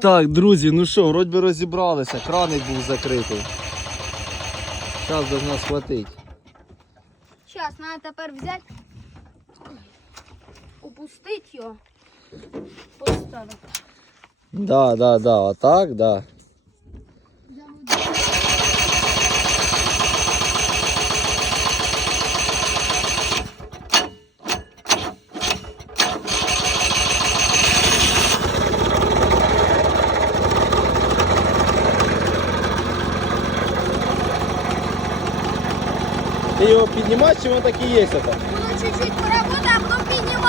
Так, друзі, ну що, вроді би розібралися, краник був закритий. Зараз до нас хватить. Зараз, треба тепер взяти, опустити його, поставити. Да, да, да, отак, да. Ти його піднімаєш, чи воно так і є? Це? Воно чуть-чуть поработає, а потім піднімаю.